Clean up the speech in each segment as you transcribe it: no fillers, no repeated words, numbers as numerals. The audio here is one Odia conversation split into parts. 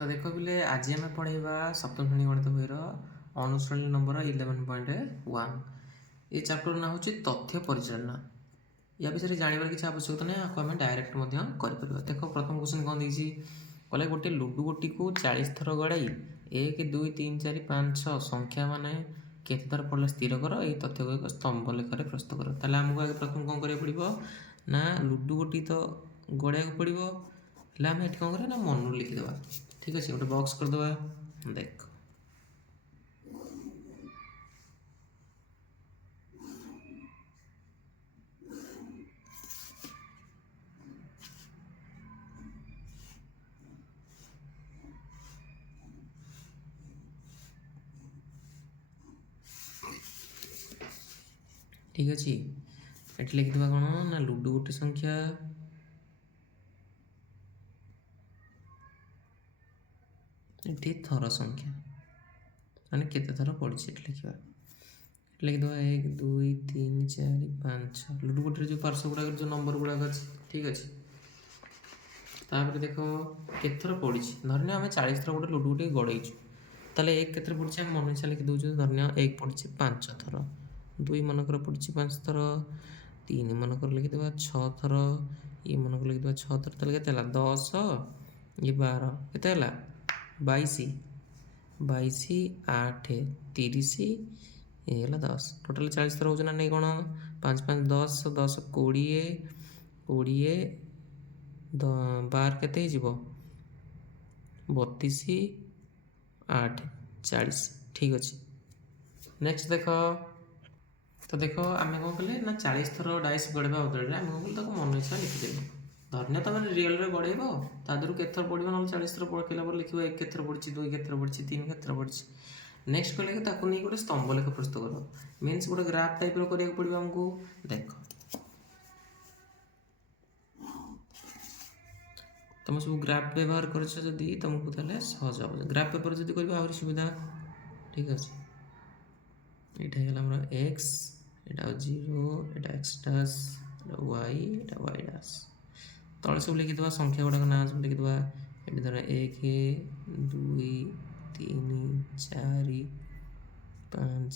ତ ଦେଖ ପିଲେ ଆଜି ଆମେ ପଢ଼େଇବା ସପ୍ତମ ଶ୍ରେଣୀ ଗଣିତ ବହିର ଅନୁଶ୍ରେଣୀ ନମ୍ବର 11.1। ଏ ଚାପ୍ଟର ନାଁ ହେଉଛି ତଥ୍ୟ ପରିଚାଳନା। ୟା ବିଷୟରେ ଜାଣିବାର କିଛି ଆବଶ୍ୟକତା ନାହିଁ, ଆକୁ ଆମେ ଡାଇରେକ୍ଟ ମଧ୍ୟ କରିପାରିବା। ଦେଖ ପ୍ରଥମ କ୍ୱେଶ୍ଚନ୍ କ'ଣ ଦେଇଛି, କହିଲେ ଗୋଟେ ଲୁଡ଼ୁ ଗୋଟିକୁ 40 ଥର ଗଡ଼ାଇ 1 2 3 4 5 6 ସଂଖ୍ୟା ମାନେ କେତେ ଥର ପଡ଼ିଲେ ସ୍ଥିର କର, ଏହି ତଥ୍ୟକୁ ଏକ ସ୍ତମ୍ଭ ଲେଖାରେ ପ୍ରସ୍ତୁତ କର। ତାହେଲେ ଆମକୁ ଆଗେ ପ୍ରଥମେ କ'ଣ କରିବାକୁ ପଡ଼ିବ ନା ଲୁଡ଼ୁ ଗୋଟି ତ ଗଡ଼ାଇବାକୁ ପଡ଼ିବ, ହେଲେ ଆମେ ଏଠି କ'ଣ କରିବା ନା ମନରୁ ଲିଖିଦେବା। ঠিক আছে, ଗୋଟେ ବକ୍ସ କରିଦେବା। ଦେଖ ঠিক ଅଛି, ଏଠି ଲେଖିଦେବା କ'ଣ ନା ଲୁଡ଼ୁ ଗୋଟେ ସଂଖ୍ୟା, ଏଠି ଥର ସଂଖ୍ୟା ମାନେ କେତେ ଥର ପଡ଼ିଛି ଏଠି ଲେଖିବା। লিখিদেবা 1 2 3 4 5 6 লুডু গোটির যে পার্শ্ব গুড়াক যে নম্বর গুড়াক আছে, ঠিক আছে। তারপরে দেখো কেতথর পড়িছি, ধরিনিও আমি 40 থর গোটে লুডু গোটি গড়াইছু, তাহলে 1 কেতরে পড়িছি আমি মনে ইচ্ছা লিখি দেউଛୁ। ধরিনিও 1 পড়িছি 5 থর, 2 মনকর পড়িছি 5 থর, 3 মনকর লিখিদেবা 6 থর, ই মনকর লিখিদেবা 6 থর। তাহলে কেতে হলা 10 ই 12 কেতে হলা 22 22 8 30 ହେଇଗଲା 10। ଟୋଟାଲ୍ 40 ଥର ହେଉଛି ନା ନାଇଁ କ'ଣ? 5 5 10 10 20 20 12 କେତେ ହେଇଯିବ 32 8 40। ଠିକ୍ ଅଛି, ନେକ୍ସଟ ଦେଖ। ତ ଦେଖ ଆମେ କ'ଣ କଲେ ନା 40 ଥର ଡାଇସ୍ ଗଡ଼େଇବା ବଦଳରେ ଆମେ କ'ଣ କଲେ ତାକୁ ମନ ଇଚ୍ଛା ଲିଖିଦେବା। ଧରିନିଅ ତୁମେ ରିଅଲ୍ରେ ଗଡ଼େଇବ, ତା ଦେହରୁ କେତେ ଥର ପଡ଼ିବ, ନହେଲେ 40 ଥର ପକେଇଲା ପରେ ଲେଖିବ 1 କେତେ ଥର ପଡ଼ିଛି, 2 କେତେ ଥର ପଡ଼ିଛି, 3 କେତେ ଥର ପଡ଼ିଛି। ନେକ୍ସଟ କହିଲେ କି ତାକୁ ନେଇ ଗୋଟେ ସ୍ତମ୍ଭ ଲେଖ ପ୍ରସ୍ତୁତ କର। ମିନ୍ସ ଗୋଟେ ଗ୍ରାଫ୍ ଟାଇପ୍ର କରିବାକୁ ପଡ଼ିବ ଆମକୁ। ଦେଖ ତୁମେ ସବୁ ଗ୍ରାଫ୍ ବ୍ୟବହାର କରିଛ ଯଦି ତୁମକୁ ତାହେଲେ ସହଜ ହେବ, ଗ୍ରାଫ୍ ପେପର ଯଦି କରିବ ଆହୁରି ସୁବିଧା। ଠିକ୍ ଅଛି, ଏଇଟା ହେଇଗଲା ଆମର ଏକ୍ସ, ଏଇଟା 0, ଏଇଟା ଏକ୍ସ ଡାସ୍, ଏଇଟା ୱାଇ, ଏଇଟା ୱାଇ ଡାସ୍। ତଳେ ସବୁ ଲେଖିଦେବା ସଂଖ୍ୟା ଗୁଡ଼ାକ ନାଁ ସବୁ ଲେଖିଦେବା। ଏଠି ଧର 1 2 3 4 5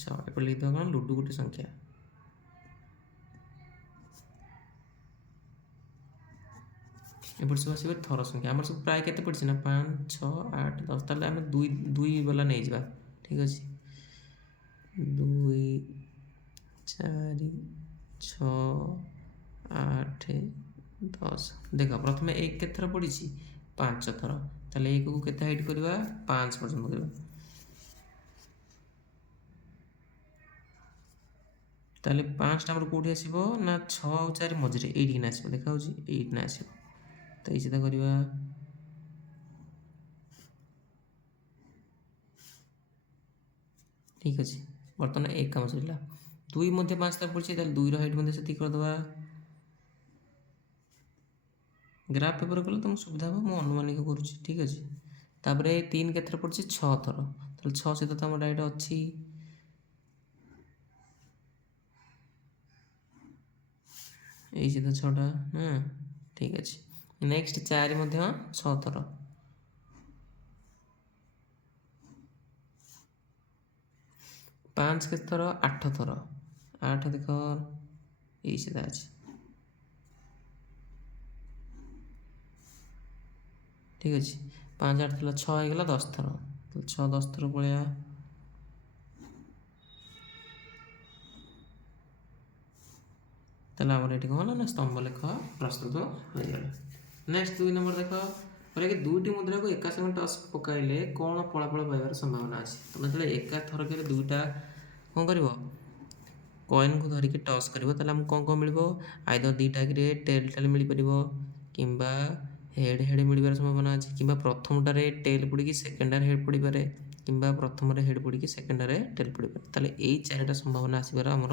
6, ଏପଟେ ଲେଖିଦେବା କ'ଣ ଲୁଡ଼ୁ ଗୋଟେ ସଂଖ୍ୟା। ଏପଟେ ସବୁ ଆସିବ ଥର ସଂଖ୍ୟା। ଆମର ସବୁ ପ୍ରାୟ କେତେ ପଡ଼ିଛି ନା 5 6 8 10। ତାହେଲେ ଆମେ ଦୁଇ ବାଲା ନେଇଯିବା। ଠିକ୍ ଅଛି, 2 4 6 8 10। ଦେଖ ପ୍ରଥମେ 1 କେତେ ଥର ପଡ଼ିଛି 5 ଥର, ତାହେଲେ 1କୁ କେତେ ହାଇଟ୍ କରିବା 5 ପର୍ଯ୍ୟନ୍ତ କରିବା। ତାହେଲେ 5ଟା ଆମର କେଉଁଠି ଆସିବ ନା 6 ଆଉ 4 ମଝିରେ ଏଇଠିକିନା ଆସିବ, ଦେଖାହେଉଛି ଏଇଠିନା ଆସିବ। ତ ଏଇ ଚିନ୍ତା କରିବା। ଠିକ୍ ଅଛି, ବର୍ତ୍ତମାନ 1 କାମ ସରିଲା। 2 ମଧ୍ୟ 5 ଥର ପଡ଼ିଛି, ତାହେଲେ 2ର ହାଇଟ୍ ମଧ୍ୟ ସେତିକି କରିଦେବା। ଗ୍ରାଫ୍ ପେପର କଲେ ତୁମକୁ ସୁବିଧା ହେବ, ମୁଁ ଅନୁମାନିକ କରୁଛି। ଠିକ୍ ଅଛି, ତାପରେ 3 କେତେ ଥର ପଡ଼ିଛି 6 ଥର, ତାହେଲେ 6 ସହିତ ତ ଆମର ଡାଇରେକ୍ଟ ଅଛି, ଏଇ ସିଧା 6ଟା ନା। ଠିକ୍ ଅଛି, ନେକ୍ସଟ 4 ମଧ୍ୟ 6 ଥର, 5 କେତେ ଥର 8 ଥର, 8 ଦେଖ ଏଇ ସିଧା ଅଛି। ଠିକ୍ ଅଛି, 5 8 ଥିଲା 6 ହେଇଗଲା 10 ଥର, 6 10 ଥର ପଳେଇବା। ତାହେଲେ ଆମର ଏଠି କ'ଣ ହେଲା ନା ସ୍ତମ୍ଭ ଲେଖ ପ୍ରସ୍ତୁତ ହୋଇଗଲା। ନେକ୍ସଟ 2 ନମ୍ବର ଦେଖ, କହିଲେ କି 2ଟି ମୁଦ୍ରାକୁ ଏକା ସାଙ୍ଗେ ଟସ୍ ପକାଇଲେ କ'ଣ ଫଳାଫଳ ପାଇବାର ସମ୍ଭାବନା ଅଛି। ତୁମେ ଯେତେବେଳେ ଏକା ଥରକରେ 2ଟା କ'ଣ କରିବ କଏନ୍କୁ ଧରିକି ଟସ୍ କରିବ, ତାହେଲେ ଆମକୁ କ'ଣ ମିଳିବ, ଆଇଦର 2ଟାରେ ଟେଲ୍ ମିଳିପାରିବ, କିମ୍ବା ହେଡ଼୍ ହେଡ଼୍ ମିଳିବାର ସମ୍ଭାବନା ଅଛି, କିମ୍ବା ପ୍ରଥମଟାରେ ଟେଲ୍ ପଡ଼ିକି ସେକେଣ୍ଡରେ ହେଡ଼୍ ପଡ଼ିପାରେ, କିମ୍ବା ପ୍ରଥମରେ ହେଡ଼୍ ପଡ଼ିକି ସେକେଣ୍ଡରେ ଟେଲ୍ ପଡ଼ିପାରେ। ତାହେଲେ ଏଇ 4ଟା ସମ୍ଭାବନା ଆସିବାର ଆମର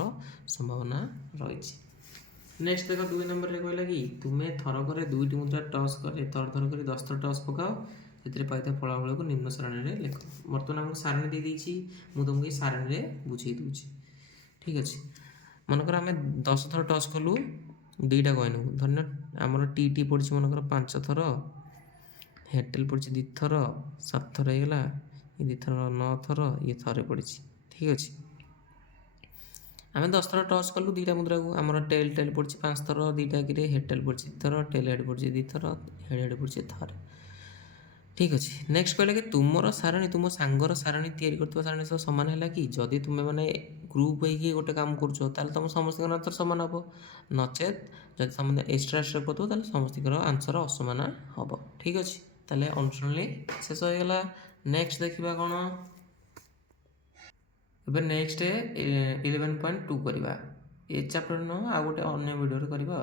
ସମ୍ଭାବନା ରହିଛି। ନେକ୍ସଟ ଦେଖ 2 ନମ୍ବରରେ କହିଲା କି ତୁମେ ଥରକରେ 2ଟି ମୁଦ୍ରା ଟସ୍ କରି ଥର କରି 10 ଥର ଟସ୍ ପକାଅ, ସେଥିରେ ପାଇଥିବା ଫଳାଫଳକୁ ନିମ୍ନ ସାରଣୀରେ ଲେଖ। ବର୍ତ୍ତମାନ ଆମକୁ ସାରଣୀ ଦେଇଦେଇଛି, ମୁଁ ତୁମକୁ ଏଇ ସାରଣୀରେ ବୁଝେଇ ଦେଉଛି। ଠିକ୍ ଅଛି, ମନେକର ଆମେ 10 ଥର ଟସ୍ କଲୁ 2ଟା କଏନ୍କୁ, ଧରିନିଅ ଆମର ଟି ପଡ଼ିଛି ମନେକର 5 ଥର, ହେଡ୍ ଟେଲ୍ ପଡ଼ିଛି 2 ଥର, 7 ଥର ହେଇଗଲା, ଇଏ 2 ଥର 9 ଥର, ଇଏ ଥରେ ପଡ଼ିଛି। ଠିକ୍ ଅଛି, ଆମେ 10 ଥର ଟସ୍ କଲୁ ଦୁଇଟା ମୁଦ୍ରାକୁ। ଆମର ଟେଲ୍ ଟେଲ୍ ପଡ଼ିଛି 5 ଥର, ଦୁଇଟା କିରେ ହେଡ୍ ଟେଲ୍ ପଡ଼ିଛି 2 ଥର, ଟେଲ୍ ହେଡ୍ ପଡ଼ିଛି 2 ଥର, ହେଡ୍ ପଡ଼ିଛି ଥରେ। ଠିକ୍ ଅଛି, ନେକ୍ସଟ କହିଲା କି ତୁମର ସାରଣୀ ତୁମ ସାଙ୍ଗର ସାରଣୀ ତିଆରି କରୁଥିବା ସାରଣୀ ସହ ସମାନ ହେଲା କି? ଯଦି ତୁମେ ମାନେ ଗ୍ରୁପ୍ ହେଇକି ଗୋଟେ କାମ କରୁଛ ତାହେଲେ ତୁମ ସମସ୍ତଙ୍କର ଆନ୍ସର ସମାନ ହେବ, ନଚେତ୍ ଯଦି ସମସ୍ତେ ଏକ୍ସଟ୍ରା ଏକ୍ସଟ୍ରା କରୁଥିବ ତାହେଲେ ସମସ୍ତଙ୍କର ଆନ୍ସର ଅସମାନ ହେବ। ଠିକ୍ ଅଛି, ତାହେଲେ ଅନୁଶୀଳନୀ ଶେଷ ହୋଇଗଲା। ନେକ୍ସଟ ଦେଖିବା କ'ଣ, ଏବେ ନେକ୍ସଟ 11.2 କରିବା। ଏ ଚାପ୍ଟର ନୁହଁ, ଆଉ ଗୋଟେ ଅନ୍ୟ ଭିଡ଼ିଓରେ କରିବା।